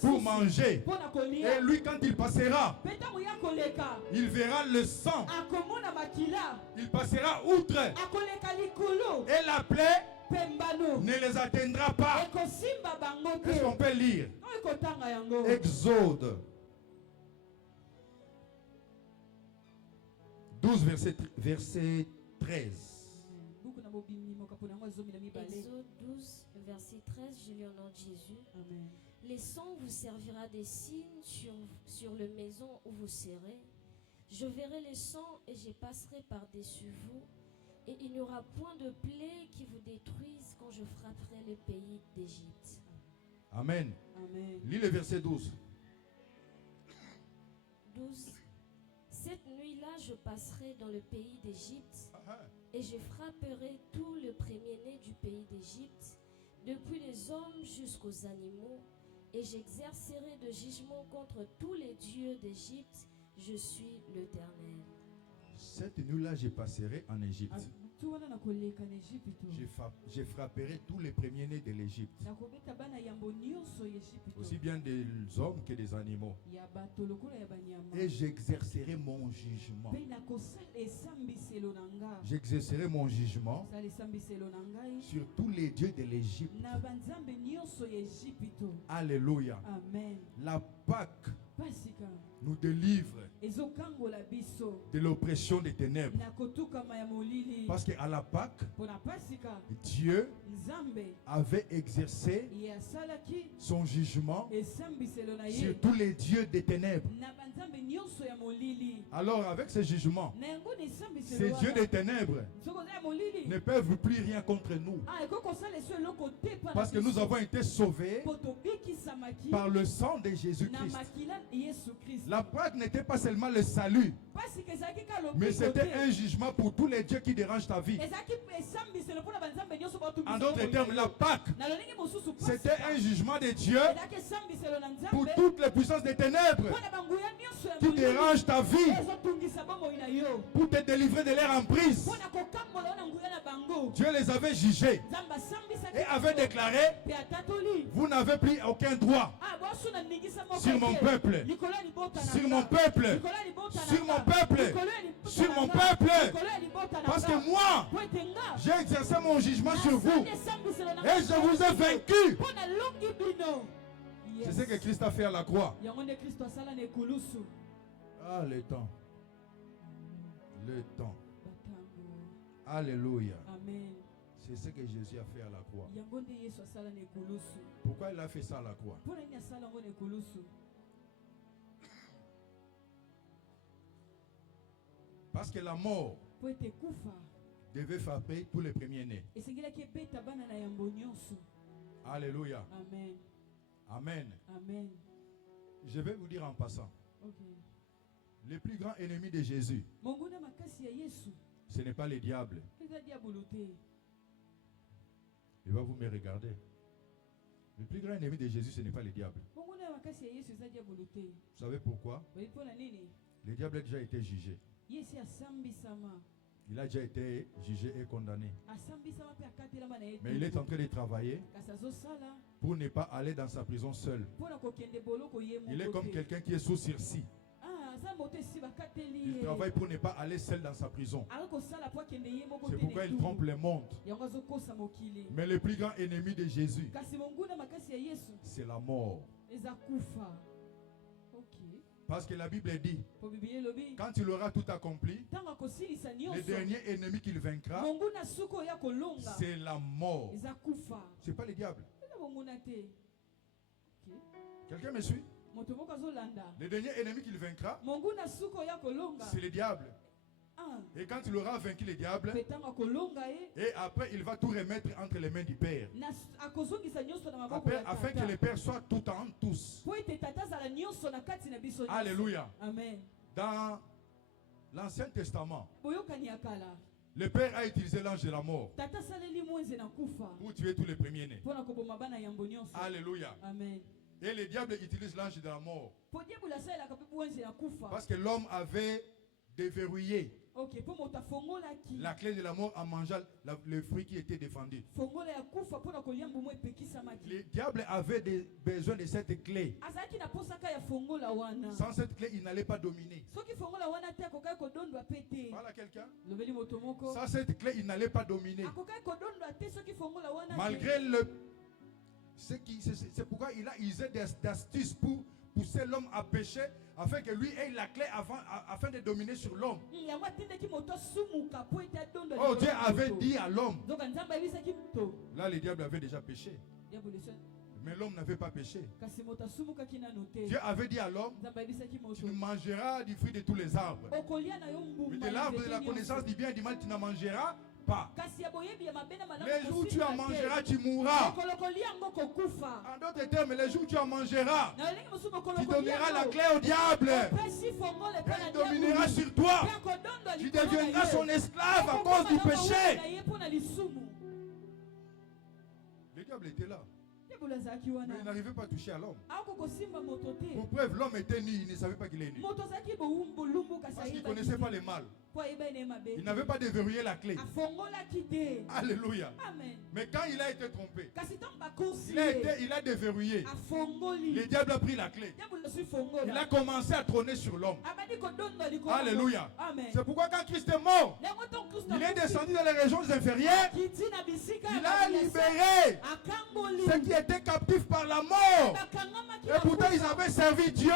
pour manger. Et lui, quand il passera, il verra le sang. Il passera outre. Et la plaie ne les atteindra pas. Est-ce qu'on peut lire Exode 12, verset 13. Exode 12, verset 13, je lis au nom de Jésus. Amen. Les sangs vous servira des signes sur le maison où vous serez. Je verrai les sangs et je passerai par-dessus vous. Et il n'y aura point de plaie qui vous détruise quand je frapperai le pays d'Égypte. Amen. Amen. Lis le verset 12. 12. Cette nuit-là, je passerai dans le pays d'Égypte et je frapperai tout le premier-né du pays d'Égypte, depuis les hommes jusqu'aux animaux, et j'exercerai de jugement contre tous les dieux d'Égypte. Je suis l'Éternel. Cette nuit-là, je passerai en Égypte. Je frapperai tous les premiers-nés de l'Égypte, aussi bien des hommes que des animaux. Et j'exercerai mon jugement. J'exercerai mon jugement sur tous les dieux de l'Égypte. Alléluia. Amen. La Pâque nous délivre de l'oppression des ténèbres. Parce qu'à la Pâque, Dieu avait exercé son jugement sur tous les dieux des ténèbres. Alors avec ce jugement, ces dieux des ténèbres ne peuvent plus rien contre nous. Parce que nous avons été sauvés par le sang de Jésus-Christ. La Pâque n'était pas seulement le salut, mais c'était un jugement pour tous les dieux qui dérangent ta vie. En d'autres termes, la Pâque, c'était un jugement de Dieu pour toutes les puissances des ténèbres qui dérangent ta vie, pour te délivrer de leur emprise. Dieu les avait jugés et avait déclaré: vous n'avez plus aucun droit sur mon peuple, sur mon peuple, sur mon peuple, sur mon peuple. Parce que moi, j'ai exercé mon jugement sur vous et je vous ai vaincu. C'est ce que Christ a fait à la croix. Ah, le temps. Le temps. Alléluia. Amen. C'est ce que Jésus a fait à la croix. Pourquoi il a fait ça à la croix? Parce que la mort devait frapper tous les premiers-nés. Alléluia. Amen. Amen. Amen. Je vais vous dire en passant. Okay. Le plus grand ennemi de Jésus, ce n'est pas le diable. Il va vous me regarder. Le plus grand ennemi de Jésus, ce n'est pas le diable. Vous savez pourquoi? Le diable a déjà été jugé. Il a déjà été jugé et condamné. Mais il est en train de travailler pour ne pas aller dans sa prison seul. Il est comme quelqu'un qui est sous sursis. Il travaille pour ne pas aller seul dans sa prison. C'est pourquoi il trompe le monde. Mais le plus grand ennemi de Jésus, c'est la mort. Parce que la Bible dit, quand il aura tout accompli, le dernier ennemi qu'il vaincra, c'est la mort. Ce n'est pas le diable. Quelqu'un me suit? Le dernier ennemi qu'il vaincra, c'est le diable. Et quand il aura vaincu le diable, et après il va tout remettre entre les mains du Père. Après, afin que le Père soit tout en tous. Alléluia. Amen. Dans l'Ancien Testament, le Père a utilisé l'ange de la mort pour tuer tous les premiers-nés. Alléluia. Amen. Et le diable utilise l'ange de la mort parce que l'homme avait déverrouillé La clé de la mort en mangeant le fruit qui était défendu. Le diable avait besoin de cette clé. Sans cette clé, il n'allait pas dominer. Voilà quelqu'un. Sans cette clé, il n'allait pas dominer. Malgré c'est pourquoi il a usé d'astuces pour pousser l'homme à pécher, afin que lui ait la clé afin de dominer sur l'homme. Oh, Dieu avait dit à l'homme. Là, le diable avait déjà péché. Mais l'homme n'avait pas péché. Dieu avait dit à l'homme, tu mangeras du fruit de tous les arbres. Mais de l'arbre de la connaissance du bien et du mal, tu n'en mangeras pas. Les jours où tu en mangeras, tu mourras. En d'autres termes, les jours où tu en mangeras, tu donneras la clé au diable. Il dominera sur toi. Tu deviendras son esclave à cause du péché. Le diable était là. Mais il n'arrivait pas à toucher à l'homme. Pour preuve, l'homme était nu, il ne savait pas qu'il est nu. Parce qu'il ne connaissait pas le mal. Il n'avait pas déverrouillé la clé. Alléluia. Mais quand il a été trompé, il a déverrouillé. Le diable a pris la clé. Il a commencé à trôner sur l'homme. Alléluia. C'est pourquoi quand Christ est mort, il est descendu dans les régions inférieures. Il a libéré ceux qui étaient captifs par la mort. Et pourtant ils avaient servi Dieu,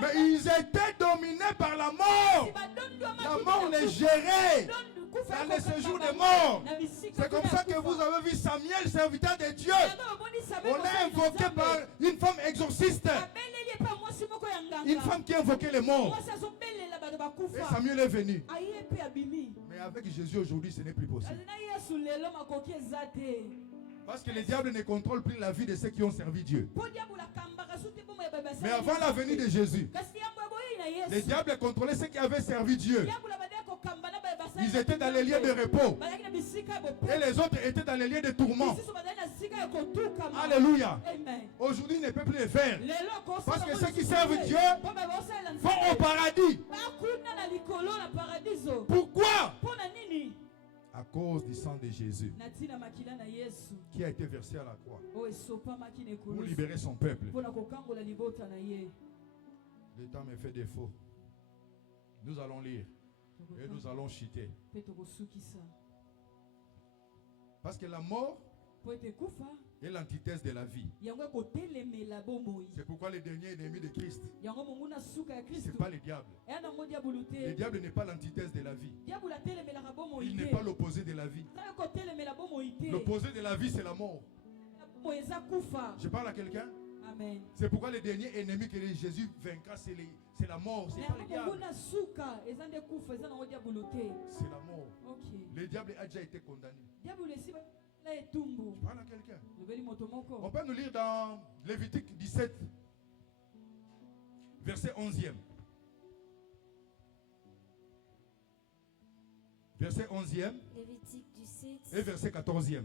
mais ils étaient dominés par la mort. La mort les gérait dans les séjours des morts. C'est comme ça que vous avez vu Samuel, serviteur de Dieu. On l'a invoqué par une femme exorciste. Une femme qui invoquait les morts. Et Samuel est venu. Mais avec Jésus aujourd'hui, ce n'est plus possible. Parce que le diable ne contrôle plus la vie de ceux qui ont servi Dieu. Mais avant la venue de Jésus, le diable contrôlait ceux qui avaient servi Dieu. Ils étaient dans les lieux de repos. Et les autres étaient dans les lieux de tourment. Alléluia. Aujourd'hui, il ne peut plus le faire. Parce que ceux qui servent Dieu vont au paradis. Pourquoi? À cause du sang de Jésus qui a été versé à la croix pour libérer son peuple. Le temps me fait défaut. Nous allons lire et nous allons chuter. Parce que la mort est l'antithèse de la vie. C'est pourquoi le dernier ennemi de Christ, ce n'est pas le diable. Le diable n'est pas l'antithèse de la vie. Il n'est pas l'opposé de la vie. L'opposé de la vie, c'est la mort. Je parle à quelqu'un. C'est pourquoi le dernier ennemi que Jésus vaincra, c'est la mort. C'est pas le diable. C'est la mort. Le diable a déjà été condamné. Je parle à quelqu'un. On peut nous lire dans Lévitique 17, verset 11e. Verset 11e. Lévitique 17. Et verset 14e.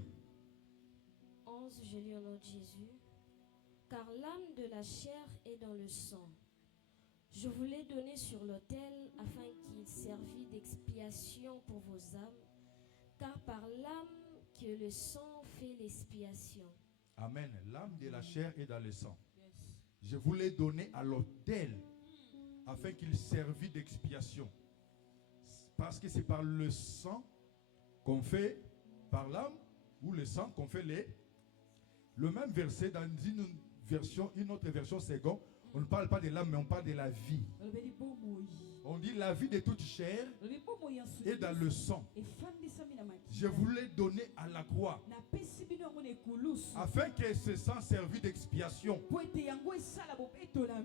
11, je lis au nom de Jésus. Car l'âme de la chair est dans le sang. Je vous l'ai donné sur l'autel afin qu'il servît d'expiation pour vos âmes, car par l'âme que le sang fait l'expiation. Amen. L'âme de la chair est dans le sang. Je vous l'ai donné à l'autel afin qu'il servît d'expiation. Parce que c'est par le sang qu'on fait, par l'âme ou le sang qu'on fait le même verset dans une autre version seconde. On ne parle pas de l'âme, mais on parle de la vie. On dit la vie de toute chair est dans le sang. Je vous l'ai donné à la croix afin que ce sang servît d'expiation.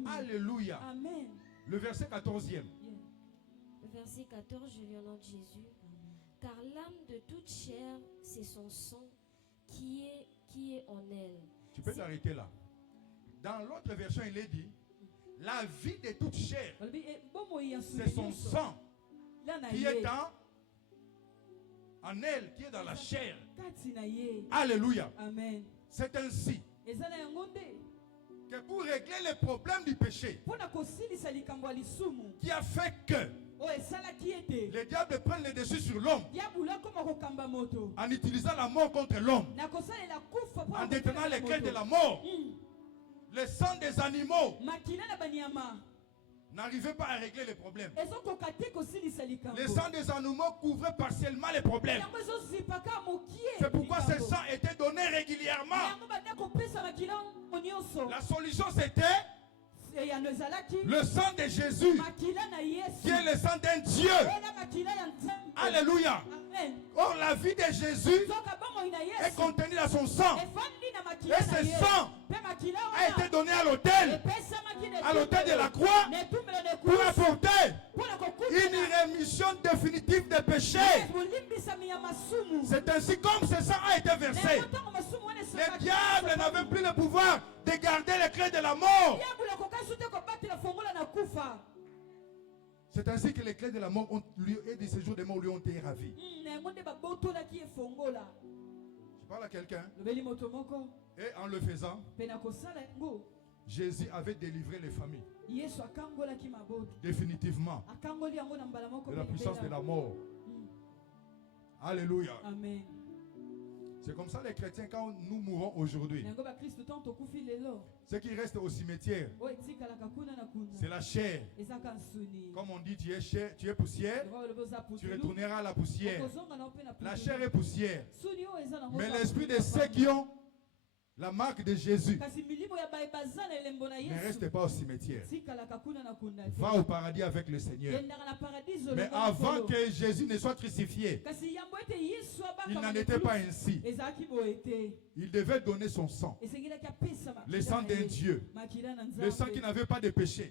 Alléluia. Amen. Le verset 14e. Le verset 14, je lis au nom de Jésus. Car l'âme de toute chair, c'est son sang qui est en elle. Tu peux t'arrêter là. Dans l'autre version, il est dit, la vie de toute chair, c'est son sang qui est en elle, qui est dans la chair. Alléluia. Amen. C'est ainsi que pour régler les problèmes du péché, qui a fait que le diable prend le dessus sur l'homme en utilisant la mort contre l'homme, en détenant les clés de la mort. Le sang des animaux n'arrivait pas à régler les problèmes. Le sang des animaux couvrait partiellement les problèmes. C'est pourquoi ce sang était donné régulièrement. La solution c'était le sang de Jésus, qui est le sang d'un Dieu. Alléluia. Or, la vie de Jésus est contenue dans son sang. Et ce sang a été donné à l'autel de la croix, pour apporter une rémission définitive des péchés. C'est ainsi comme ce sang a été versé. Le diable n'avait plus le pouvoir de garder les clés de la mort. C'est ainsi que les clés de la mort et des séjours des morts lui ont été ravies. Je parle à quelqu'un. Et en le faisant, Jésus avait délivré les familles définitivement de la puissance de la mort. Alléluia. Amen. C'est comme ça les chrétiens, quand nous mourons aujourd'hui, ce qui reste au cimetière, c'est la chair. Comme on dit, tu es chair, tu es poussière, tu retourneras à la poussière. La chair est poussière. Mais l'esprit de ceux qui ont la marque de Jésus ne reste pas au cimetière. Va au paradis avec le Seigneur. Mais avant que Jésus ne soit crucifié, il n'en était pas ainsi. Il devait donner son sang. Le sang d'un Dieu. Le sang qui n'avait pas de péché.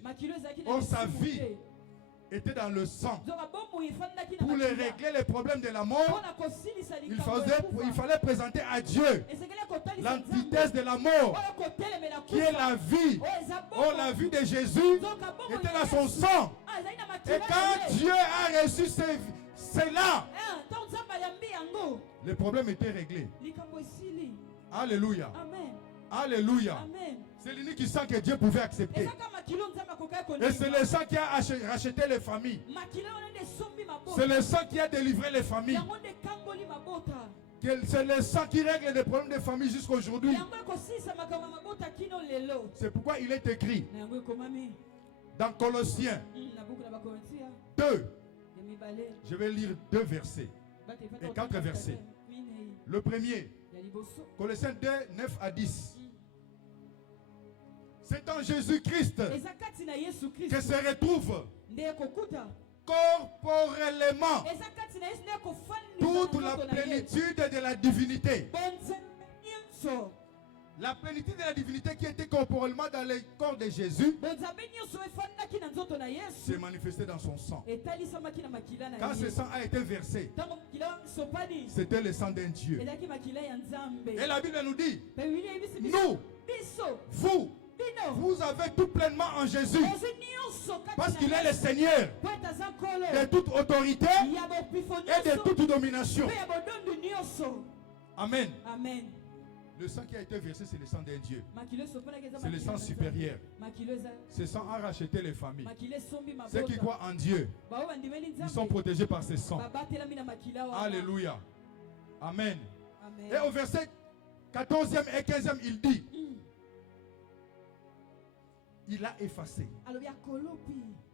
Or sa vie était dans le sang. Pour régler les problèmes de la mort, il fallait présenter à Dieu l'antithèse de la mort, qui est la vie. Or la vie de Jésus était dans son sang. Et quand Dieu a reçu cela, le problème était réglé. Alléluia. Alléluia. C'est l'unique sang que Dieu pouvait accepter. Et c'est le sang qui a racheté les familles. C'est le sang qui a délivré les familles. C'est le sang qui règle les problèmes des familles jusqu'à aujourd'hui. C'est pourquoi il est écrit dans Colossiens 2. Je vais lire 2 versets et 4 versets. Le premier, Colossiens 2, 9 à 10. C'est en Jésus-Christ que se retrouve corporellement toute la plénitude de la divinité. La plénitude de la divinité qui était corporellement dans le corps de Jésus s'est manifestée dans son sang. Quand ce sang a été versé, c'était le sang d'un Dieu. Et la Bible nous dit, nous, vous avez tout pleinement en Jésus, parce qu'il est le Seigneur de toute autorité et de toute domination. Amen. Amen. Le sang qui a été versé, c'est le sang d'un Dieu. C'est le sang supérieur. Ce sang a racheté les familles. Ceux qui croient en Dieu, ils sont protégés par ce sang. Alléluia. Amen. Et au verset 14e et 15e, il dit, il a effacé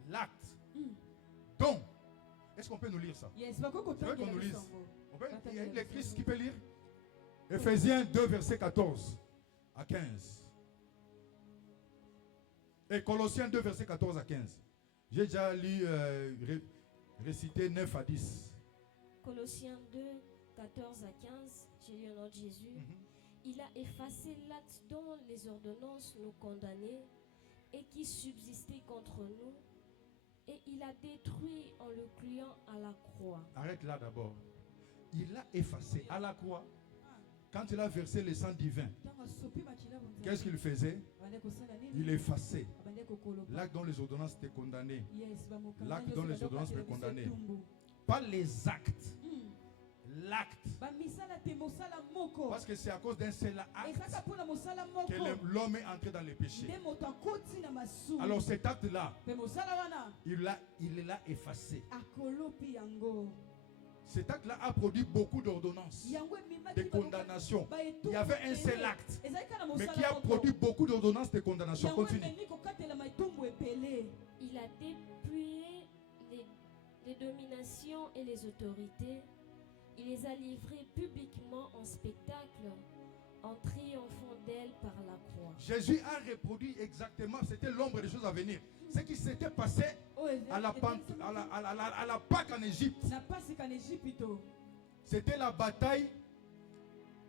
l'acte. Donc, est-ce qu'on peut nous lire ça? Je veux qu'on nous lise. Il y a les Christ qui peut lire. Ephésiens 2, verset 14 à 15. Et Colossiens 2, verset 14 à 15. J'ai déjà lu, récité 9 à 10. Colossiens 2, 14 à 15. J'ai lu au nom de Jésus. Il a effacé l'acte dont les ordonnances nous condamnaient et qui subsistait contre nous, et il a détruit en le clouant à la croix. Arrête là d'abord. Il a effacé à la croix. Quand il a versé le sang divin, qu'est-ce qu'il faisait? Il effaçait l'acte dont les ordonnances étaient condamnées. L'acte dont les ordonnances étaient condamnées. Pas les actes. l'acte. Parce que c'est à cause d'un seul acte que l'homme est entré dans le péché. Alors cet acte-là, il l'a effacé. Cet acte-là a produit beaucoup d'ordonnances, de condamnations. Il y avait un seul acte, mais qui a produit beaucoup d'ordonnances de condamnation. Continue. Il a dépouillé les dominations et les autorités. Il les a livrées publiquement en spectacle, en triomphant d'elles par la croix. Jésus a reproduit exactement, c'était l'ombre des choses à venir. Ce qui s'était passé à la Pâque en Égypte. C'était la bataille,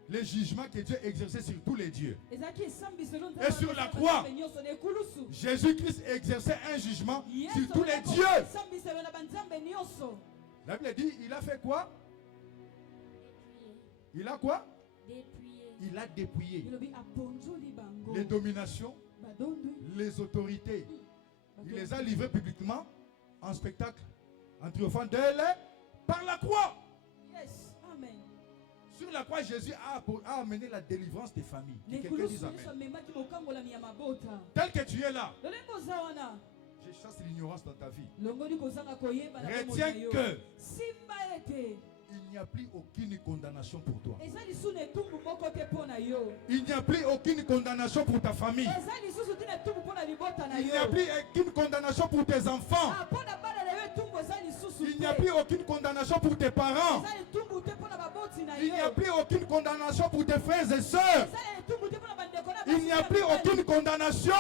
le jugement que Dieu exerçait sur tous les dieux. Et sur la croix, Jésus-Christ exerçait un jugement sur tous les dieux. La Bible dit, il a fait quoi? Il a quoi? Il a dépouillé les dominations, les autorités. Il les a livrées publiquement en spectacle, en triomphant d'elles par la croix. Yes. Amen. Sur la croix, Jésus a amené la délivrance des familles. Quelqu'un dise amen. Tel que tu es là, je chasse l'ignorance dans ta vie. Retiens que il n'y a plus aucune condamnation pour toi. Il n'y a plus aucune condamnation pour ta famille. Il n'y a plus aucune condamnation pour tes enfants. Il n'y a plus aucune condamnation pour tes parents. Il n'y a plus aucune condamnation pour tes frères et sœurs. Il n'y a plus aucune condamnation.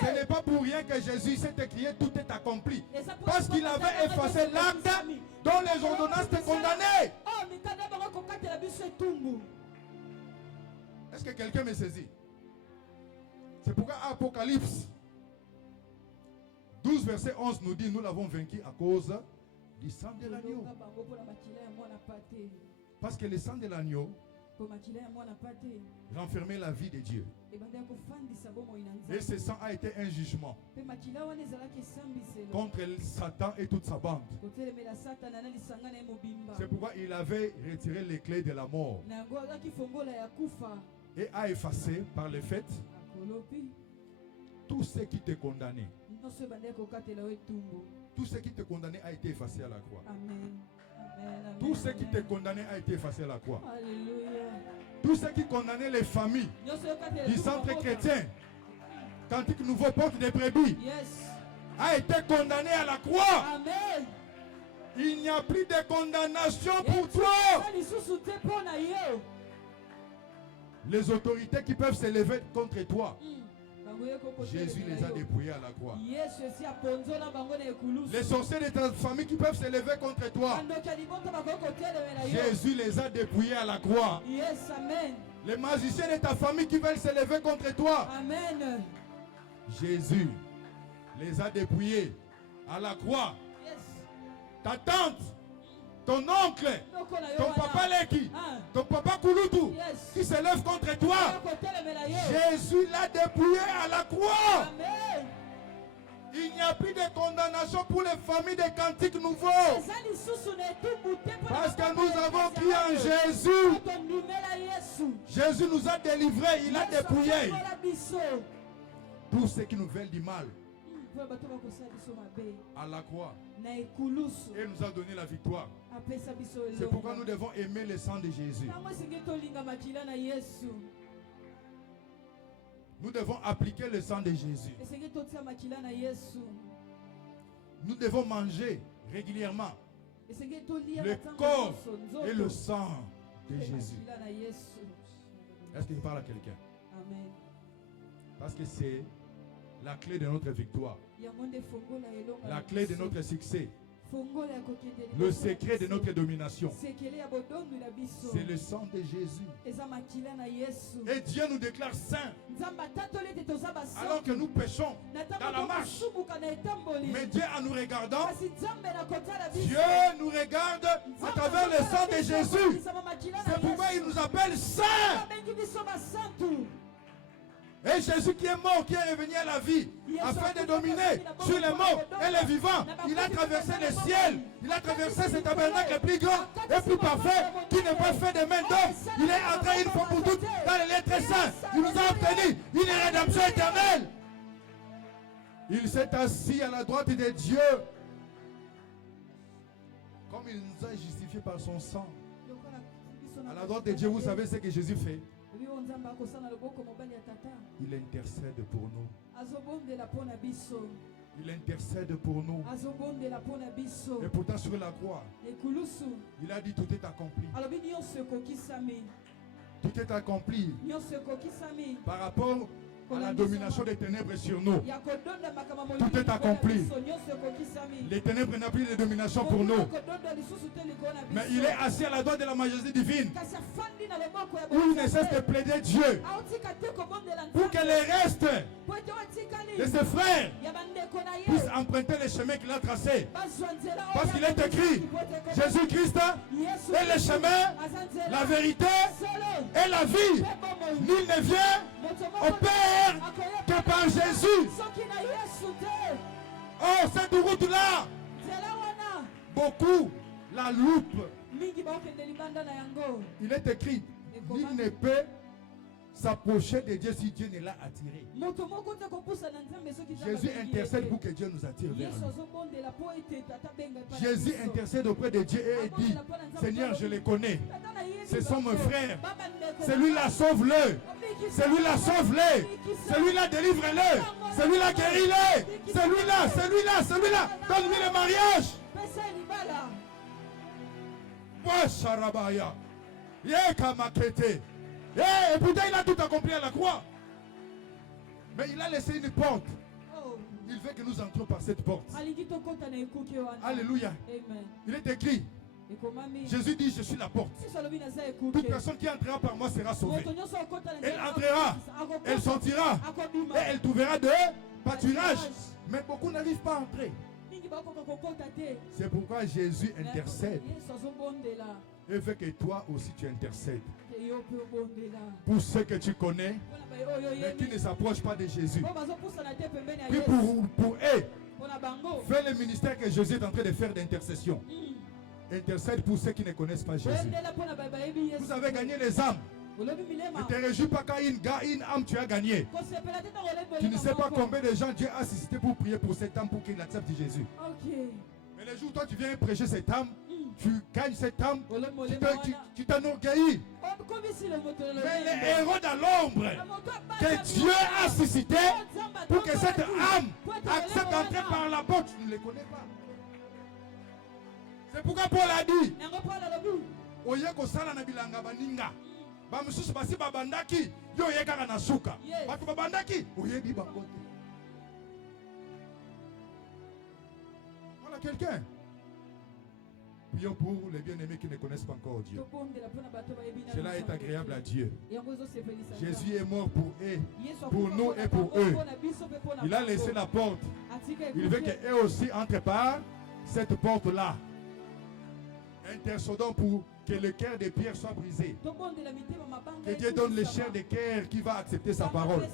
Ce n'est pas pour rien que Jésus s'est écrié, tout est accompli. Parce qu'il avait effacé l'acte dont les ordonnances te condamnaient. Est-ce que quelqu'un me saisit? C'est pourquoi Apocalypse 12 verset 11 nous dit, nous l'avons vaincu à cause du sang de l'agneau. Parce que le sang de l'agneau renfermait la vie de Dieu. Et ce sang a été un jugement contre Satan et toute sa bande. C'est pourquoi il avait retiré les clés de la mort et a effacé par le fait tout ce qui te condamnait. Tout ce qui te condamnait a été effacé à la croix. Amen. Tout ce qui te condamnait a été effacé à la croix. Alléluia. Tout ce qui condamnait les familles du centre chrétien, Cantique Nouveau, porte des brebis, a été condamné à la croix. Amen. Il n'y a plus de condamnation pour toi. Les autorités qui peuvent s'élever contre toi, Jésus les a dépouillés à la croix. Les sorciers de ta famille qui peuvent s'élever contre toi, Jésus les a dépouillés à la croix. Yes, amen. Les magiciens de ta famille qui veulent s'élever contre toi, Amen. Jésus les a dépouillés à la croix. Yes. Ta tante, ton oncle, ton papa Leki, ton papa Kouloutou, qui s'élève contre toi, Jésus l'a dépouillé à la croix. Amen. Il n'y a plus de condamnation pour les familles de Cantiques Nouveaux. Parce que nous avons crié en Jésus. Jésus nous a délivrés, il a dépouillé tous ceux qui nous veulent du mal à la croix. Et nous a donné la victoire. C'est pourquoi nous devons aimer le sang de Jésus. Nous devons appliquer le sang de Jésus. Nous devons manger régulièrement le corps et le sang de Jésus. Est-ce que je parle à quelqu'un? Amen. Parce que c'est la clé de notre victoire, la clé de notre succès, le secret de notre domination. C'est le sang de Jésus. Et Dieu nous déclare saints alors que nous péchons dans la marche. Mais Dieu, en nous regardant, Dieu nous regarde à travers le sang de Jésus. C'est pourquoi il nous appelle saints. Et Jésus qui est mort, qui est revenu à la vie, afin de dominer sur les morts et les vivants. Il a traversé le ciel. Il a traversé ce tabernacle plus grand et plus parfait qui n'est pas fait de main d'homme. Il est entré une fois pour toutes dans les lettres saintes. Il nous a obtenu une rédemption éternelle. Il s'est assis à la droite de Dieu. Comme il nous a justifiés par son sang. À la droite de Dieu, vous savez ce que Jésus fait? Il intercède pour nous. Il intercède pour nous. Et pourtant sur la croix, il a dit tout est accompli. Tout est accompli par rapport à la domination des ténèbres sur nous. Tout est accompli. Les ténèbres n'ont plus de domination pour nous. Mais il est assis à la droite de la majesté divine, où il ne cesse de plaider Dieu pour que les restes de ses frères puissent emprunter les chemins qu'il a tracés. Parce qu'il est écrit, Jésus-Christ est le chemin, la vérité et la vie. Nul ne vient au Père que par Jésus. Oh, cette route-là, beaucoup la loupe. Il est écrit, nul ne peut s'approcher de Dieu si Dieu ne l'a attiré. Jésus intercède pour que Dieu nous attire vers lui. Jésus intercède auprès de Dieu et dit, Seigneur, je les connais. Ce sont mes frères. Celui-là, sauve-le. Celui-là, sauve-le. Celui-là, délivre-le. Celui-là, guéris-le. Celui-là, celui-là, celui-là. Donne-lui le mariage. Et pourtant il a tout accompli à la croix. Mais il a laissé une porte. Il veut que nous entrions par cette porte. Alléluia. Il est écrit, Jésus dit, je suis la porte. Toute personne qui entrera par moi sera sauvée. Elle entrera, elle sortira et elle trouvera de pâturage. Mais beaucoup n'arrivent pas à entrer. C'est pourquoi Jésus intercède. Et veut que toi aussi tu intercèdes. Pour ceux que tu connais, mais qui ne s'approchent pas de Jésus. Puis pour eux, fais le ministère que Jésus est en train de faire d'intercession. Intercède pour ceux qui ne connaissent pas Jésus. Vous avez gagné les âmes. Ne te réjouis pas quand une âme tu as gagné. Tu ne sais pas combien de gens Dieu a suscité pour prier pour cette âme pour qu'il accepte Jésus. Mais le jour où toi tu viens prêcher cette âme, tu gagnes cette âme, tu t'enorgueillis. Mais les héros dans l'ombre que Dieu a suscité pour que cette âme accepte d'entrer par la porte, tu ne les connais pas. C'est pourquoi Paul a dit, oye kosala na bilanga baninga bamususu basi babandaki yo yekaka na suka batu babandaki oyebi bango te. Voilà quelqu'un. Prions pour les bien-aimés qui ne connaissent pas encore Dieu. Cela est agréable à Dieu. Jésus est mort pour eux, pour nous et pour eux. Il a laissé la porte. Il veut qu'eux aussi entrent par cette porte-là. Intercédons pour que le cœur de Pierre soit brisé. Que Dieu donne le chair de cœur qui va accepter sa parole,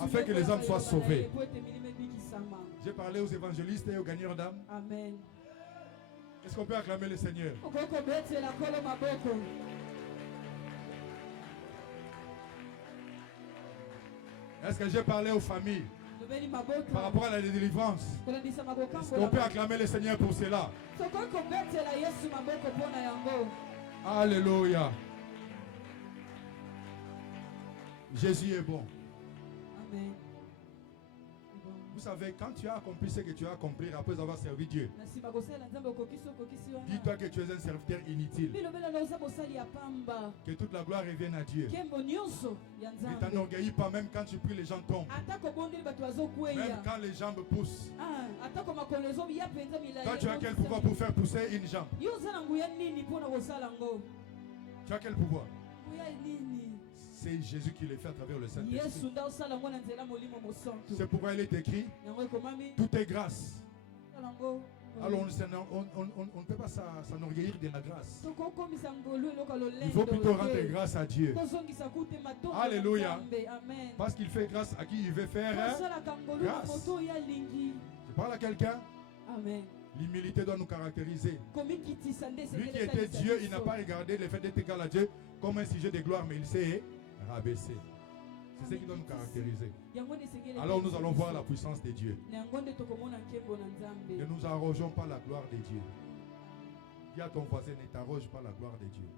afin que les âmes soient sauvées. J'ai parlé aux évangélistes et aux gagnants d'âmes. Amen. Est-ce qu'on peut acclamer le Seigneur? Est-ce que j'ai parlé aux familles par rapport à la délivrance? Est-ce qu'on peut acclamer le Seigneur pour cela? Alléluia. Jésus est bon. Amen. Vous savez, quand tu as accompli ce que tu as accompli après avoir servi Dieu, dis-toi que tu es un serviteur inutile. Que toute la gloire revienne à Dieu. Ne t'enorgueillis pas, même quand tu pries, les gens tombent. Même quand les jambes poussent. Toi, tu as quel pouvoir pour faire pousser une jambe? Tu as quel pouvoir? C'est Jésus qui le fait à travers le Saint-Esprit. C'est pourquoi il est écrit, tout est grâce Alors on ne peut pas s'enorgueillir de la grâce. Il faut plutôt rendre grâce à Dieu. Alléluia. Parce qu'il fait grâce à qui il veut faire grâce. Je parle à quelqu'un. Amen. L'humilité doit nous caractériser. Lui qui était Dieu, il n'a pas regardé le fait d'être égal à Dieu comme un sujet de gloire, mais il s'est rabaissé. C'est ce qui doit nous caractériser. Alors nous allons voir la puissance de Dieu. Ne nous arrogeons pas la gloire de Dieu. Dis à ton voisin, ne t'arroge pas la gloire de Dieu.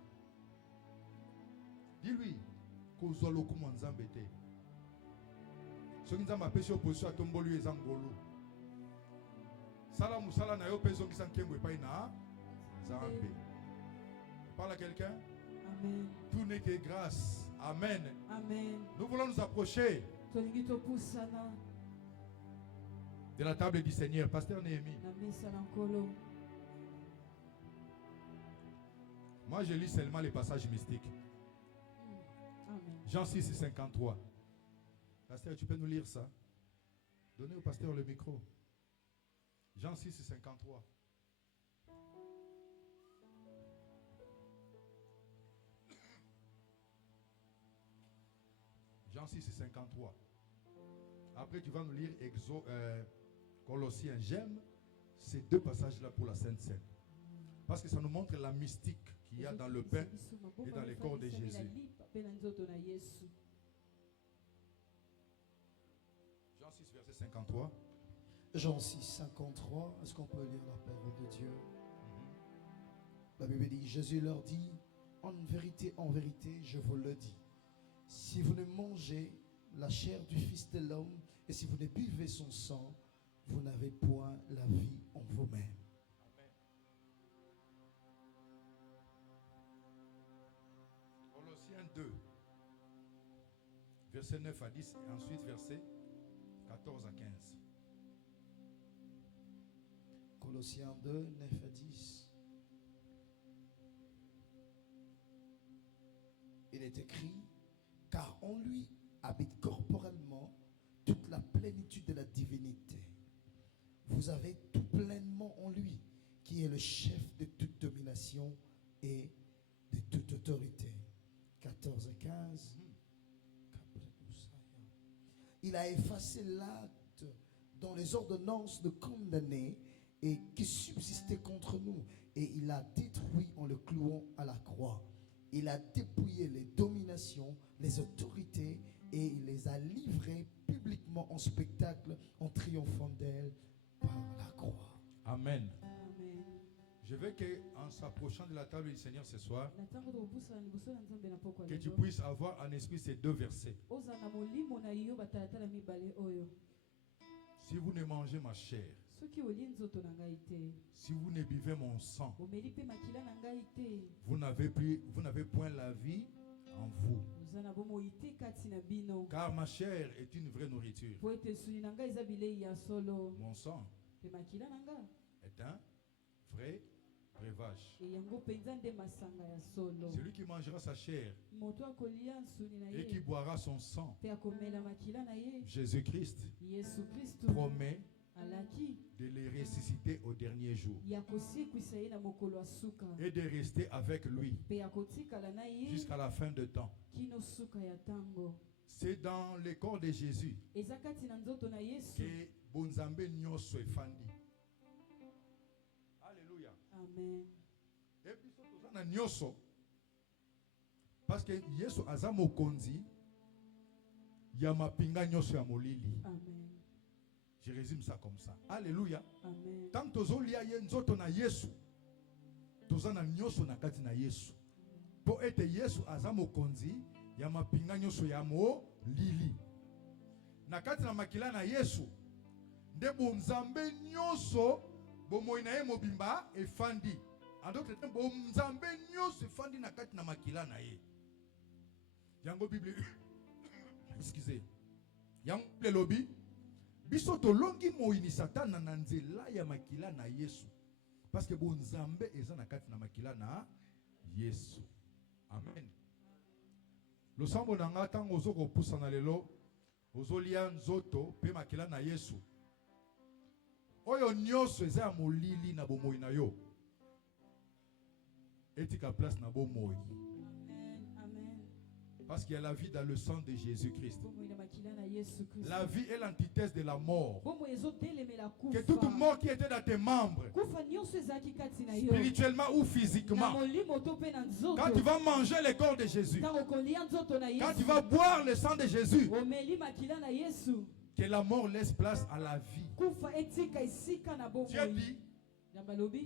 Dis-lui, Kozoloku Manzambete. Ce qui nous a péché opposition à Tombolu et Zangolo. Sala Moussala na yo peso qui s'enquembe pas ina Zambé. Parle à quelqu'un. Amen. Tout n'est que grâce. Amen. Amen. Nous voulons nous approcher de la table du Seigneur. Pasteur Néhémie. Moi, je lis seulement les passages mystiques. Amen. Jean 6, 53. Pasteur, tu peux nous lire ça? Donnez au pasteur le micro. Jean 6, 53. Jean 6, 53. Après, tu vas nous lire Colossiens. J'aime ces deux passages-là pour la Sainte Seine. Parce que ça nous montre la mystique qu'il y a dans le pain et dans le corps de Jésus. Jean 6, verset 53. Jean 6, 53. Est-ce qu'on peut lire la parole de Dieu? La Bible dit, Jésus leur dit, en vérité, je vous le dis. Si vous ne mangez la chair du Fils de l'homme et si vous ne buvez son sang, vous n'avez point la vie en vous-même. Amen. Colossiens 2, verset 9 à 10 et ensuite verset 14 à 15. Colossiens 2, 9 à 10. Il est écrit, car en lui habite corporellement toute la plénitude de la divinité. Vous avez tout pleinement en lui, qui est le chef de toute domination et de toute autorité. 14 et 15. Il a effacé l'acte dont les ordonnances de condamner et qui subsistait contre nous, et il a détruit en le clouant à la croix. Il a dépouillé les dominations, les autorités, et il les a livrées publiquement en spectacle en triomphant d'elles par la croix. Amen. Amen. Je veux qu'en s'approchant de la table du Seigneur ce soir, que tu puisses avoir en esprit ces deux versets. Si vous ne mangez ma chair, si vous ne buvez mon sang, vous n'avez point la vie en vous. Car ma chair est une vraie nourriture. Mon sang est un vrai breuvage. Celui qui mangera sa chair et qui boira son sang, Jésus-Christ promet de les ressusciter au dernier jour et de rester avec lui jusqu'à la fin de temps. C'est dans le corps de Jésus que Bonzambe Nyoso est fandi. Alléluia. Amen. Et puis surtout na Nyoso, parce que Yesu azamo konzi ya mapinga Nyoso ya molili. Amen. Je résume ça comme ça. Alléluia. Amen. Tant tozolia ye nzoto na Yesu, tozana Nyoso na kati na Yesu. Po ete Yesu azamo konzi ya mapinga Nyoso ya molili. Na kati na makila na Yesu, nde bonzambe Nyoso bomoi na ye mobimba efandi. En d'autres termes, bonzambe Nyoso efandi na kati na makila na ye. Yango Bible excusez. Yango le lobby biso tolongi moini satana na nzela ya makila na Yesu. Parce que bonzambe eza na kati na makila na Yesu. Amen. Lo sambo na nga tango ozoko pusa na lelo ozolia nzoto pe makila na Yesu. Oyo nyonso eza ya molili na bomoi na yo. Etika place na bomoi. Parce qu'il y a la vie dans le sang de Jésus-Christ. La vie est l'antithèse de la mort. Que toute mort qui était dans tes membres, spirituellement ou physiquement, quand tu vas manger le corps de Jésus, quand tu vas boire le sang de Jésus, que la mort laisse place à la vie. Tu as dit,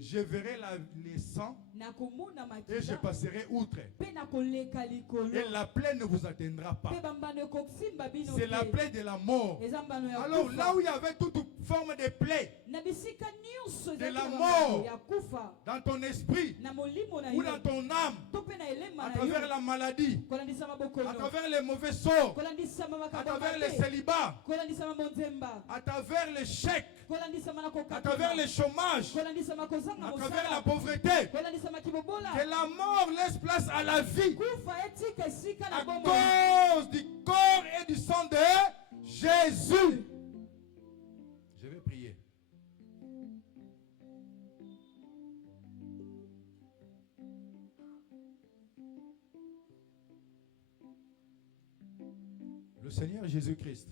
je verrai les sangs et je passerai outre. Et la plaie ne vous atteindra pas. C'est la plaie de la mort. Alors là où il y avait toute forme de plaie, de la mort, dans ton esprit ou dans ton âme, à travers la maladie, à travers les mauvais sorts, à travers les célibats, à travers les chèques, à travers le chômage, à travers la pauvreté, que la mort laisse place à la vie à cause du corps et du sang de Jésus. Je vais prier. Le Seigneur Jésus-Christ,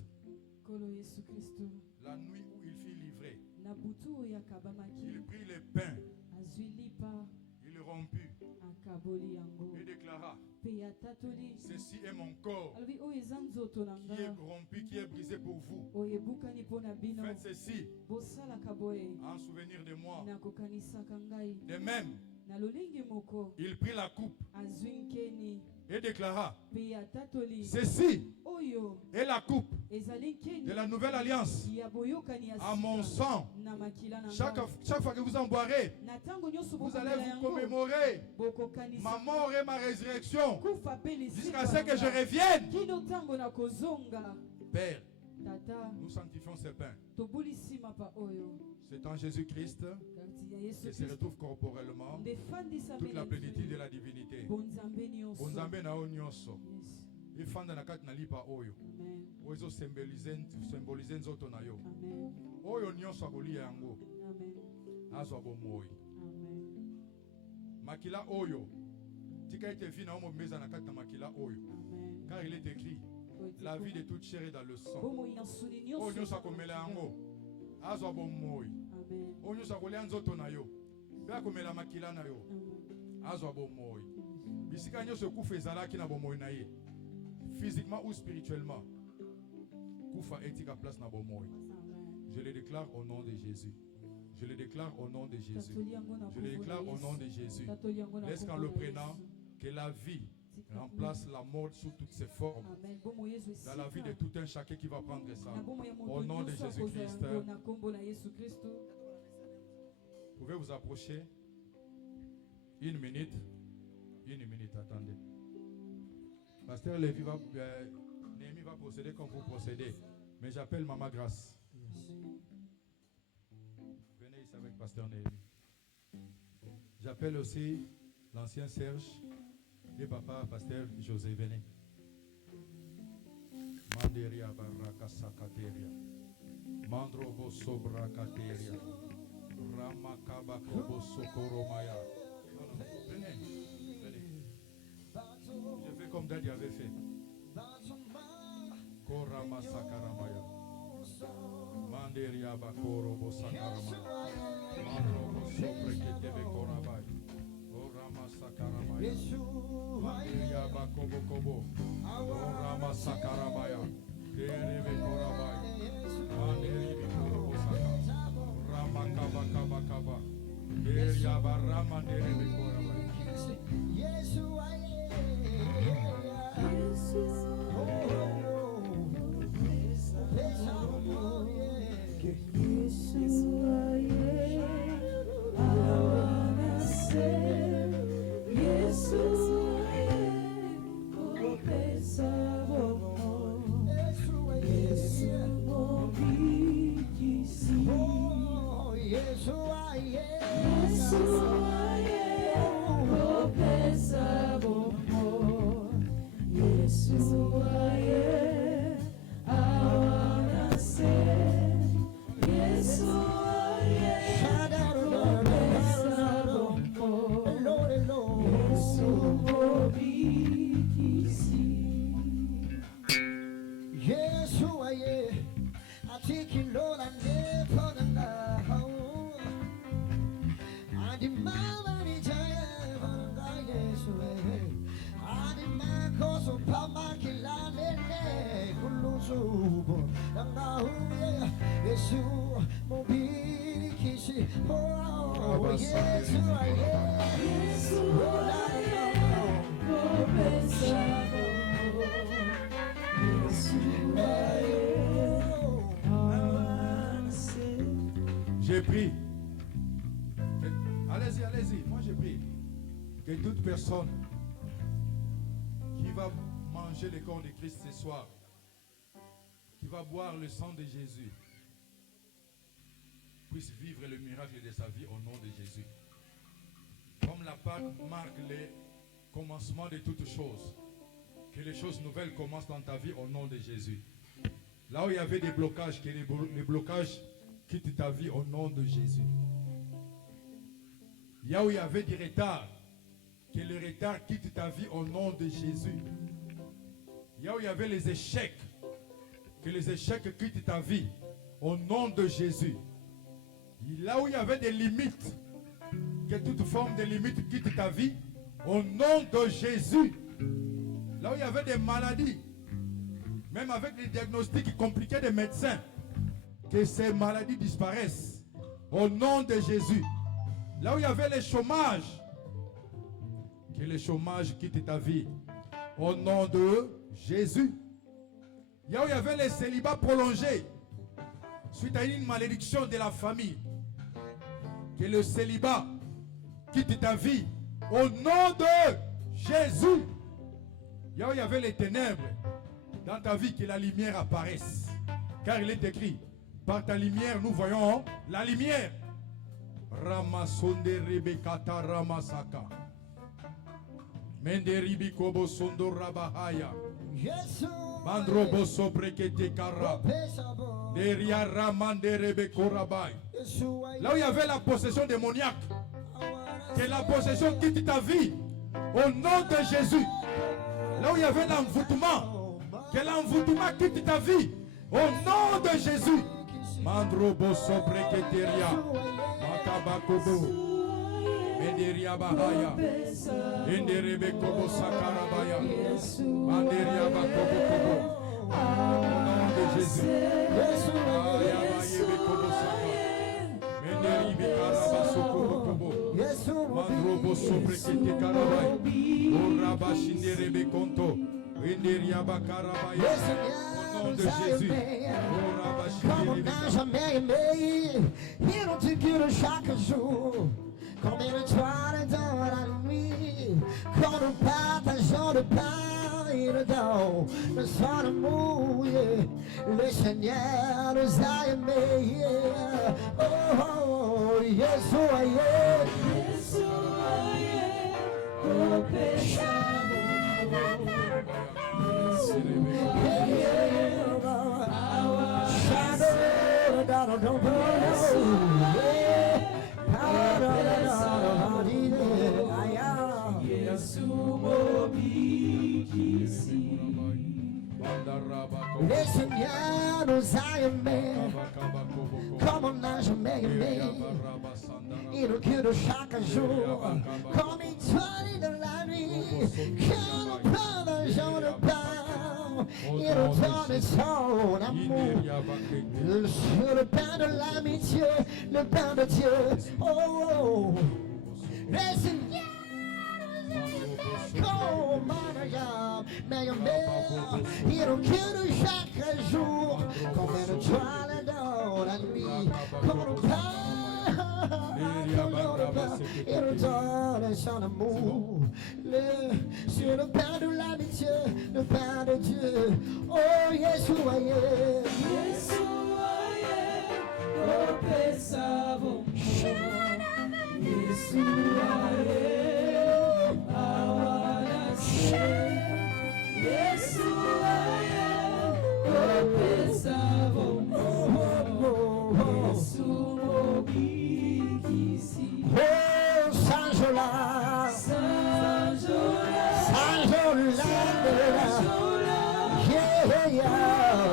la nuit où il fut livré, il prit le pain, il le romput et déclara: ceci est mon corps qui est rompu, qui est brisé pour vous. Faites ceci en souvenir de moi. De même, il prit la coupe et déclara: ceci est la coupe de la nouvelle alliance à mon sang. Chaque fois que vous en boirez, vous allez vous commémorer ma mort et ma résurrection jusqu'à ce que je revienne. Père, nous sanctifions ce pain. C'est en Jésus-Christ que se retrouve corporellement toute la plénitude de la divinité. Bonzambe na onyonso. Ifanda na kati na lipa oyo. Oyo symboliser nzoto na yo. Oyo nyonso akolia yango. Azwa bomoi. Makila oyo. Tika ete vi na omo meza na kati na makila oyo. Car il est écrit: la vie de toute chair est dans le sang. Oyo nyonso akomela yango. Azwa bomoi. Oyo nyonso akolia nzoto na yo. Pe akomela makila na yo. Azwa bomoi. Bisika nyonso kufa ezalaki na bomoi na ye. Physiquement ou spirituellement, Koufa etika place na bomoi. Je le déclare au nom de Jésus. Je le déclare au nom de Jésus. Je le déclare au nom de Jésus. Laisse qu'en le prenant, que la vie remplace la mort sous toutes ses formes. Dans la vie de tout un chacun qui va prendre ça. Au nom de Jésus-Christ. Vous pouvez vous approcher. Une minute, attendez. Pasteur Lévi Néhémie va procéder comme vous procédez. Mais j'appelle Maman Grâce. Venez ici avec Pasteur Néhémie. J'appelle aussi l'ancien Serge et papa Pasteur José. Venez. Manderia baraka sakateria. Mandrobo sobra kateria. Ramakaba kobo sokoromaya. Venez. Je fais comme Daddy avait fait. Korama sakaramaya. Manderia bakorobo sakaramaya. Mandrobo sobre ketebe korabai. Korama sakaramaya. Manderia bakobo kobo. Korama sakaramaya. Kerebe korabai. Manderi korobo saka. Rama kaba kaba kaba. Keria barama derebe korabai. Yes, J'ai pris. Allez-y, allez-y. Moi, j'ai pris que toute personne qui va manger le corps de Christ ce soir, qui va boire le sang de Jésus, puisse vivre le miracle de sa vie au nom de Jésus. Comme la Pâque marque le commencement de toutes choses, que les choses nouvelles commencent dans ta vie au nom de Jésus. Là où il y avait des blocages, que les blocages quittent ta vie au nom de Jésus. Là où il y avait du retard, que le retard quitte ta vie au nom de Jésus. Là où il y avait les échecs, que les échecs quittent ta vie au nom de Jésus. Là où il y avait des limites, que toute forme de limite quitte ta vie au nom de Jésus. Là où il y avait des maladies, même avec les diagnostics compliqués des médecins, que ces maladies disparaissent au nom de Jésus. Là où il y avait le chômage, que le chômage quitte ta vie au nom de Jésus. Là où il y avait les célibats prolongés suite à une malédiction de la famille, que le célibat quitte ta vie au nom de Jésus. Là où il y avait les ténèbres dans ta vie, que la lumière apparaisse. Car il est écrit, par ta lumière nous voyons la lumière. Ramasonde Rebekata Ramasaka. Menderibi Kobo Sondo Rabahaya. Mandrobo Sobrekete Kara. Deria Ramande Rebeko Rabai. Là où il y avait la possession démoniaque, que la possession quitte ta vie au nom de Jésus. Là où il y avait l'envoûtement, que l'envoûtement quitte ta vie au nom de Jésus. Mandrobo Sobreketeria. Makabakobo. Menderia Bahaya. Enderebe Kobo Sakarabaya. Manderia Bakobo Kobo. Au nom de Jésus. Ayabayebe Kobo Saka. Menderibe Karabasokobo Kobo. Mandrobo Sobrekete Karabai. Oraba Shinderebe Konto. Enderia Bakarabaya. Au nom de Jésus. Comme on n'a jamais aimé, il nous dit que chaque jour, comme une étoile dans la nuit, quand nous partageons le pain et le don, le sang d'amour, le Seigneur nous a aimés. Oh, Yeshua, oh, péché. Le Seigneur nous a aimés comme on n'a jamais aimé. Il nous guide chaque jour comme une étoile de la nuit. Quand nous partageons le pain, il nous donne son amour. Sur le pain de l'amitié, le pain de Dieu. Oh, le Seigneur nous a aimés comme on n'a jamais aimé. Il nous guide chaque jour comme une étoile dans la nuit. Quand nous il nous donne son amour. Sur le pain de l'amitié, le pain de Dieu. Oh, Yeshua, Yeshua, oh, pensavo. Yeshua, Yeshua, oh, pensavo. Oh, Saint-Jola, Saint-Jola, Saint-Jola, yeah, yeah.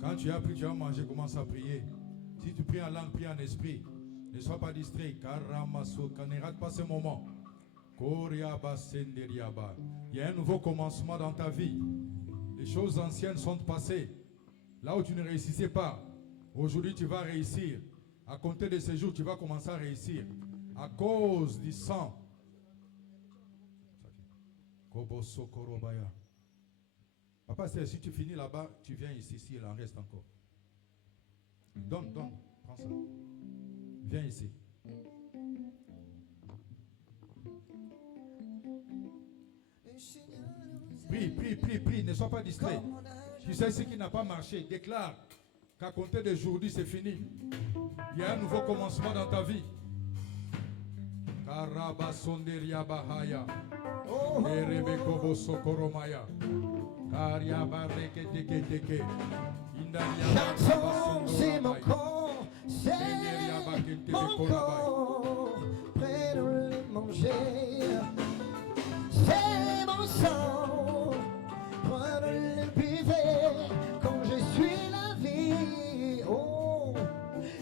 Quand tu as pris, tu as mangé, commence à prier. Si tu pries en langue, prie en esprit. Ne sois pas distrait. Ne rate pas ce moment. Il y a un nouveau commencement dans ta vie. Les choses anciennes sont passées. Là où tu ne réussissais pas, aujourd'hui tu vas réussir. À compter de ces jours, tu vas commencer à réussir. À cause du sang. Papa, si tu finis là-bas, tu viens ici, il en reste encore. Donne, prends ça. Viens ici. Prie, ne sois pas distrait. Tu sais ce qui n'a pas marché, déclare qu'à compter d'aujourd'hui, c'est fini. Il y a un nouveau commencement dans ta vie. Karabasonderia Bahaya. Erebekobo Sokoromaya. C'est mon corps, c'est mon corps, prêt de le manger. C'est mon sang, prêt de le buvir. Quand je suis la vie, oh,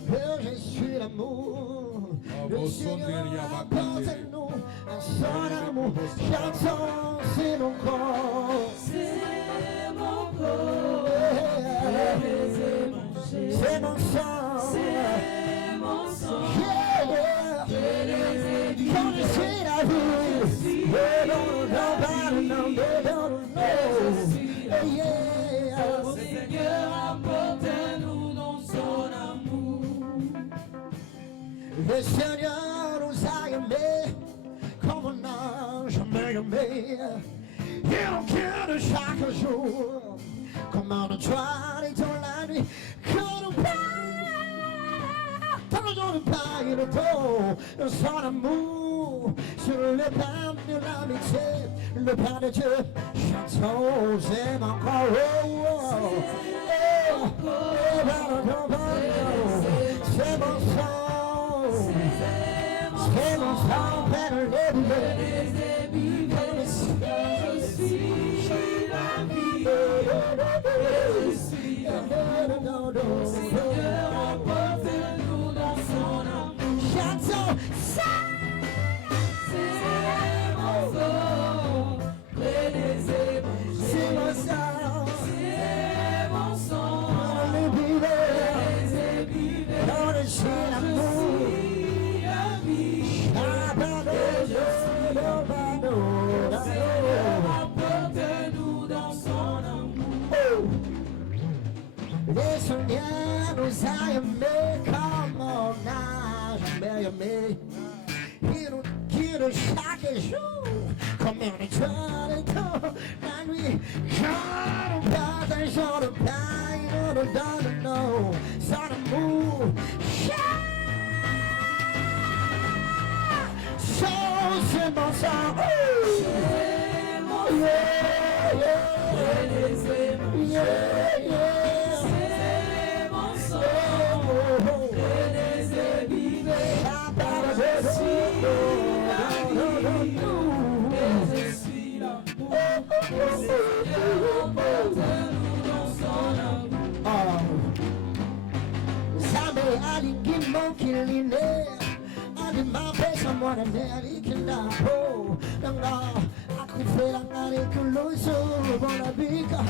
que je suis l'amour. Le Seigneur apporte à nous un son amour. J'entends, c'est mon corps. C'est mon sang, c'est mon sang, yeah. Quand je suis la vie, le Seigneur apporte-nous dans son amour. Le Seigneur nous a aimés comme on n'a jamais aimé. Il nous guide chaque jour, comme un étoile dans la nuit. Quand nous parle le dos de son amour, sur le pain de l'amitié, le pain de Dieu, chantons, c'est mon corps, c'est mon sang, c'est mon sang, père les bébés, je suis la vie, je suis le Seigneur apporte-nous dans son amour. J'attends ça, c'est mon sang, près des évangéles, c'est mon sang, c'est mon sang, les bébés, dans le ciel l'amour, la vie, le Seigneur apporte-nous dans son amour. Le Seigneur nous a aimés comme on n'a jamais aimé. Il nous guide chaque jour comme une étoile dans la nuit. Quand on partage le pain, il nous donne son amour. C'est mon sang, c'est mon sang, c'est mon sang, je suis l'amour, le Seigneur emporte-nous dans son amour. Jamais alignement qu'il est. Ma pesa mwana neri kindapo Nanga akufela nari kulusu Bona bika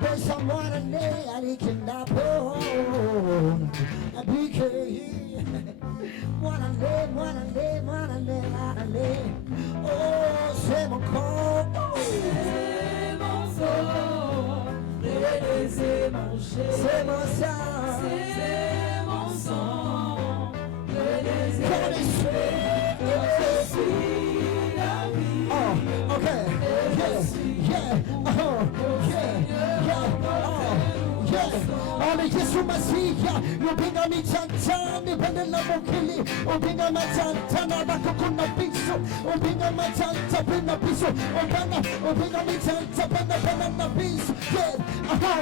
Pesa mwana neri kindapo Abike Mwana ne Oh c'est mon corps C'est mon sang C'est mon sang C'est mon sang Oh, okay, yeah, oh, yeah. Only just Masiya, Ubinga Michantani, Benela Mokili, Ubinga Machantana, Bakuna Piso, Ubinga Machanta, Pena Piso, Ubinga Michanta, Pena Piso, Aha,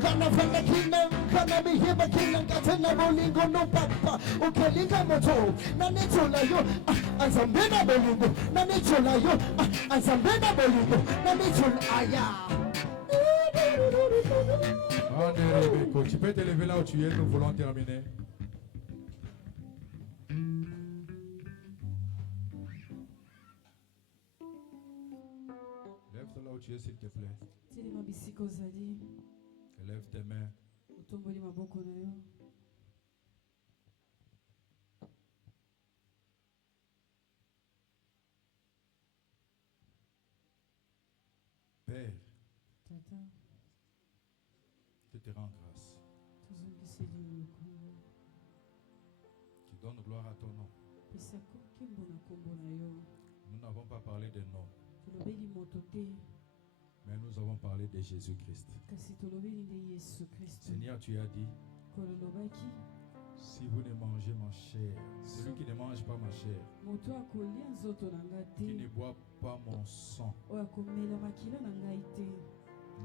Gana Vanakina, Gana Mihiba Kina, Katana Bolingo, no Papa, Ukelinga Moto, Nanitola yo, Azambena Bolingo, Nanitola yo, Azambena Bolingo, Nanitola Aya. Tu peux te lever là où tu es, nous voulons terminer. Lève-toi là où tu es, s'il te plaît. Lève tes mains. Père, je te rends grâce. Tu donnes gloire à ton nom. Nous n'avons pas parlé de nom, mais nous avons parlé de Jésus-Christ. Seigneur, tu as dit, si vous ne mangez ma chair, celui qui ne mange pas ma chair, qui ne boit pas mon sang,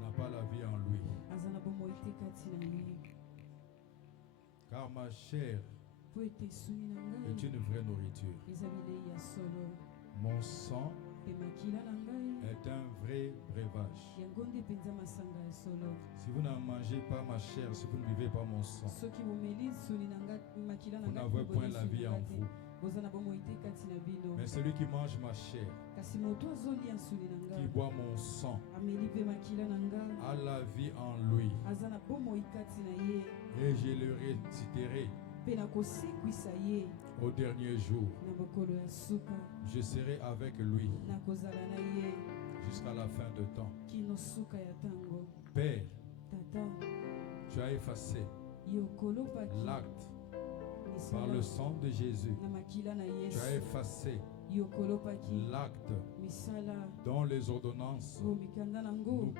n'a pas la vie en lui. Car ma chair est une vraie nourriture. Mon sang est un vrai breuvage. Si vous n'en mangez pas ma chair, si vous ne vivez pas mon sang, vous n'avez point la vie en vous. Mais celui qui mange ma chair, qui boit mon sang, a la vie en lui. Et je le ressusciterai au dernier jour. Je serai avec lui jusqu'à la fin de temps. Père, tu as effacé l'acte par le sang de Jésus. Tu as effacé l'acte dont les ordonnances nous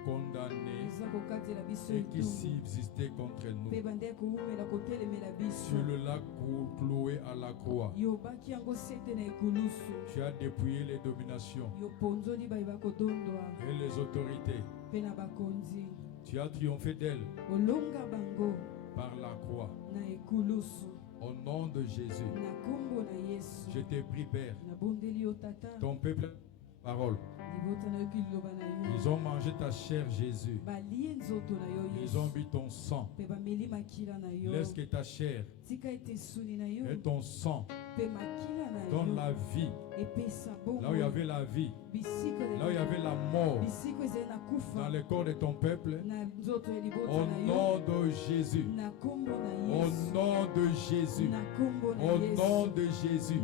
condamnaient et qui subsistaient contre nous. Sur le lac cloué à la croix, tu as dépouillé les dominations et les autorités. Tu as triomphé d'elles par la croix. Au nom de Jésus, je t'ai pris, Père, ton peuple, parole. Ils ont mangé ta chair, Jésus. Ils ont bu ton sang. Laisse que ta chair et ton sang donne la vie. Là où il y avait la vie, là où il y avait la mort, dans le corps de ton peuple, au nom de Jésus, au nom de Jésus, au nom de Jésus,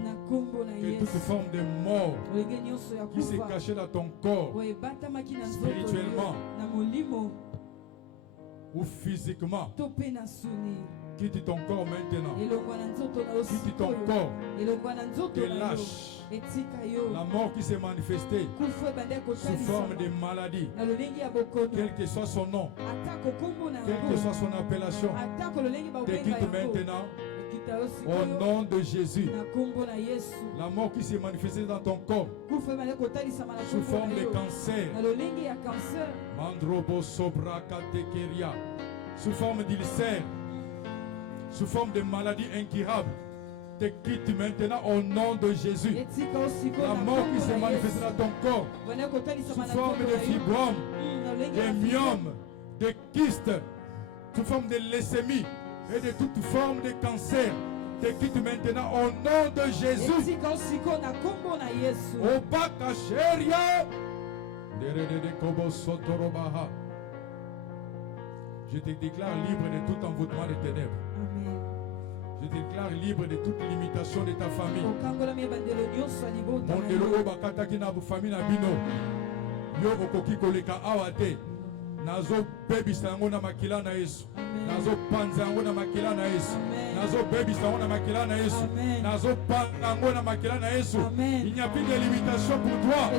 que toute forme de mort qui s'est cachée dans ton corps, spirituellement ou physiquement, quitte ton corps maintenant. Quitte ton corps. Te lâche. La mort qui s'est manifestée sous forme de maladie, quel que soit son nom, quelle que soit son appellation, te quitte maintenant. Au nom de Jésus. La mort qui s'est manifestée dans ton corps sous forme de cancer, Mandrobo Sobra Katekeria, sous forme d'ulcère, sous forme de maladie incurable, te quitte maintenant au nom de Jésus. La mort qui s'est manifestée dans ton corps sous forme de fibromes, de myomes, de kystes, sous forme de leucémie et de toute forme de cancer, te quitte maintenant au nom de Jésus. Au Bakacheria, je te déclare libre de tout envoûtement des ténèbres. Amen. Je te déclare libre de toute limitation de ta famille. Yo okoki koleka awate nazo baby sango na makila na Yesu, nazo panza yango na makila na Yesu, nazo baby sango na makila na Yesu, nazo panza yango na makila na Yesu. Il n'y a plus de limitation pour toi.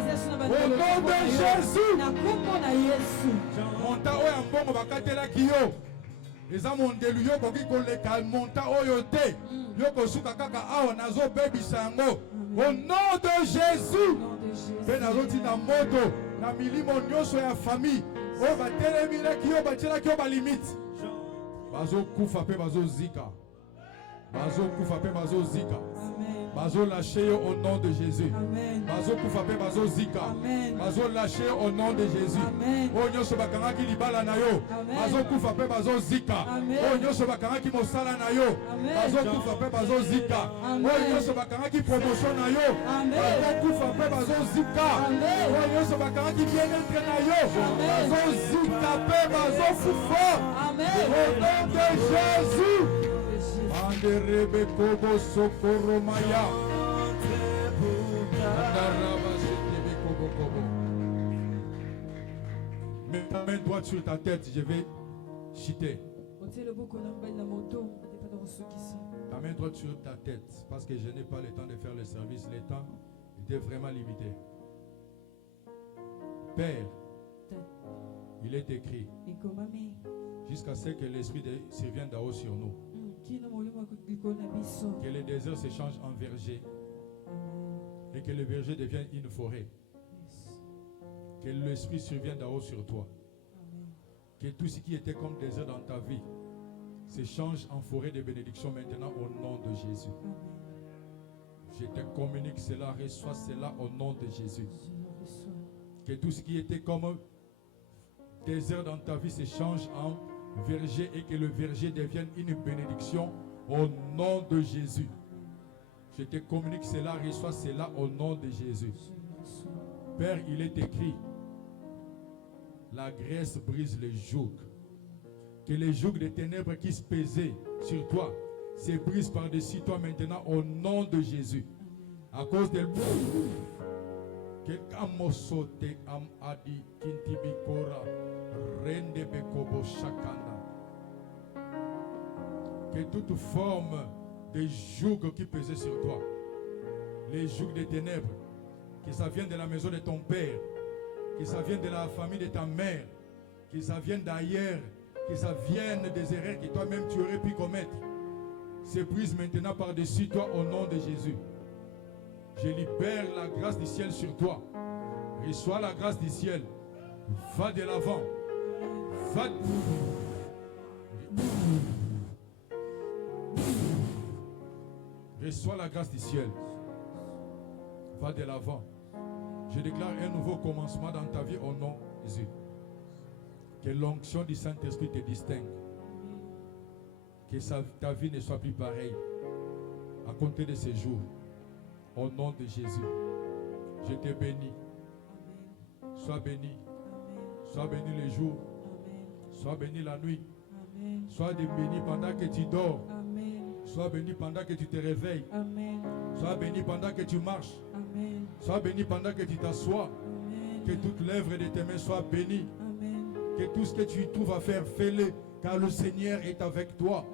Au nom de Jésus. Monta oya mbongo bakatela kiyo. eza mondelu yo koki koleka monta oyo te yo kosuka kaka awa nazobebisa yango au nom de Jésus mpe nazotinda moto na milimo nyonso ya famille oyo batelemelaki yo batielaki yo balimite bazokufa mpe bazozika bazokufa mpe bazozika bazolâcher yo au nom de Jésus bazokufa mpe bazozika bazolâcher au nom de Jésus oyo nyonso bakangaki libala na yo bazokufa mpe bazozika oyo nyonso bakangaki mosala na yo bazokufa mpe bazozika oyo nyonso bakangaki promotion na yo bazokufa mpe bazozika oyo nyonso bakangaki bien-être na yo bazozika mpe bazokufa au nom de Jésus. Anderebe kobo sokoro maya. Andaraba setebe kobo kobo. Mets ta main droite sur ta tête, je vais chiter. Ta main droite sur ta tête, parce que je n'ai pas le temps de faire le service. Le temps était vraiment limité. Père, il est écrit, jusqu'à ce que l'esprit survienne d'en haut sur nous. Que le désert se change en verger et que le verger devienne une forêt. Que l'esprit survienne d'en haut sur toi. Que tout ce qui était comme désert dans ta vie se change en forêt de bénédiction maintenant au nom de Jésus. Je te communique cela, reçois cela au nom de Jésus. Que tout ce qui était comme désert dans ta vie se change en verger et que le verger devienne une bénédiction au nom de Jésus. Je te communique cela, reçois cela au nom de Jésus. Père, il est écrit, la graisse brise les jougs. Que les jougs des ténèbres qui se pesaient sur toi se brisent par-dessus toi maintenant au nom de Jésus. À cause de que toute forme de joug qui pesait sur toi, les jougs des ténèbres, que ça vienne de la maison de ton père, que ça vienne de la famille de ta mère, que ça vienne d'ailleurs, que ça vienne des erreurs que toi-même tu aurais pu commettre, se brise maintenant par-dessus toi au nom de Jésus. Je libère la grâce du ciel sur toi. Reçois la grâce du ciel. Va de l'avant. Va. Reçois la grâce du ciel. Va de l'avant. Je déclare un nouveau commencement dans ta vie au nom de Jésus. Que l'onction du Saint-Esprit te distingue. Que ta vie ne soit plus pareille à compter de ces jours. Au nom de Jésus, je te bénis. Sois béni. Sois béni le jour. Sois béni la nuit. Sois béni pendant que tu dors. Sois béni pendant que tu te réveilles. Sois béni pendant que tu marches. Sois béni pendant que tu t'assois. Que toute l'œuvre de tes mains soit bénie. Que tout ce que tu trouves à faire, fais-le, car le Seigneur est avec toi.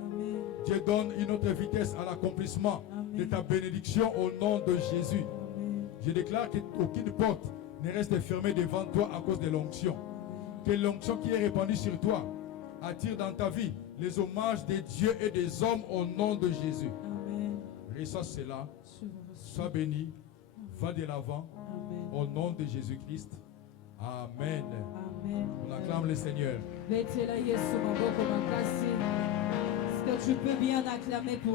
Dieu donne une autre vitesse à l'accomplissement de ta bénédiction au nom de Jésus. Je déclare qu'aucune porte ne reste fermée devant toi à cause de l'onction. Que l'onction qui est répandue sur toi attire dans ta vie les hommages des dieux et des hommes au nom de Jésus. Reçois cela. Sois béni. Va de l'avant. Au nom de Jésus-Christ. Amen. On acclame le Seigneur. Est-ce que tu peux bien acclamer pour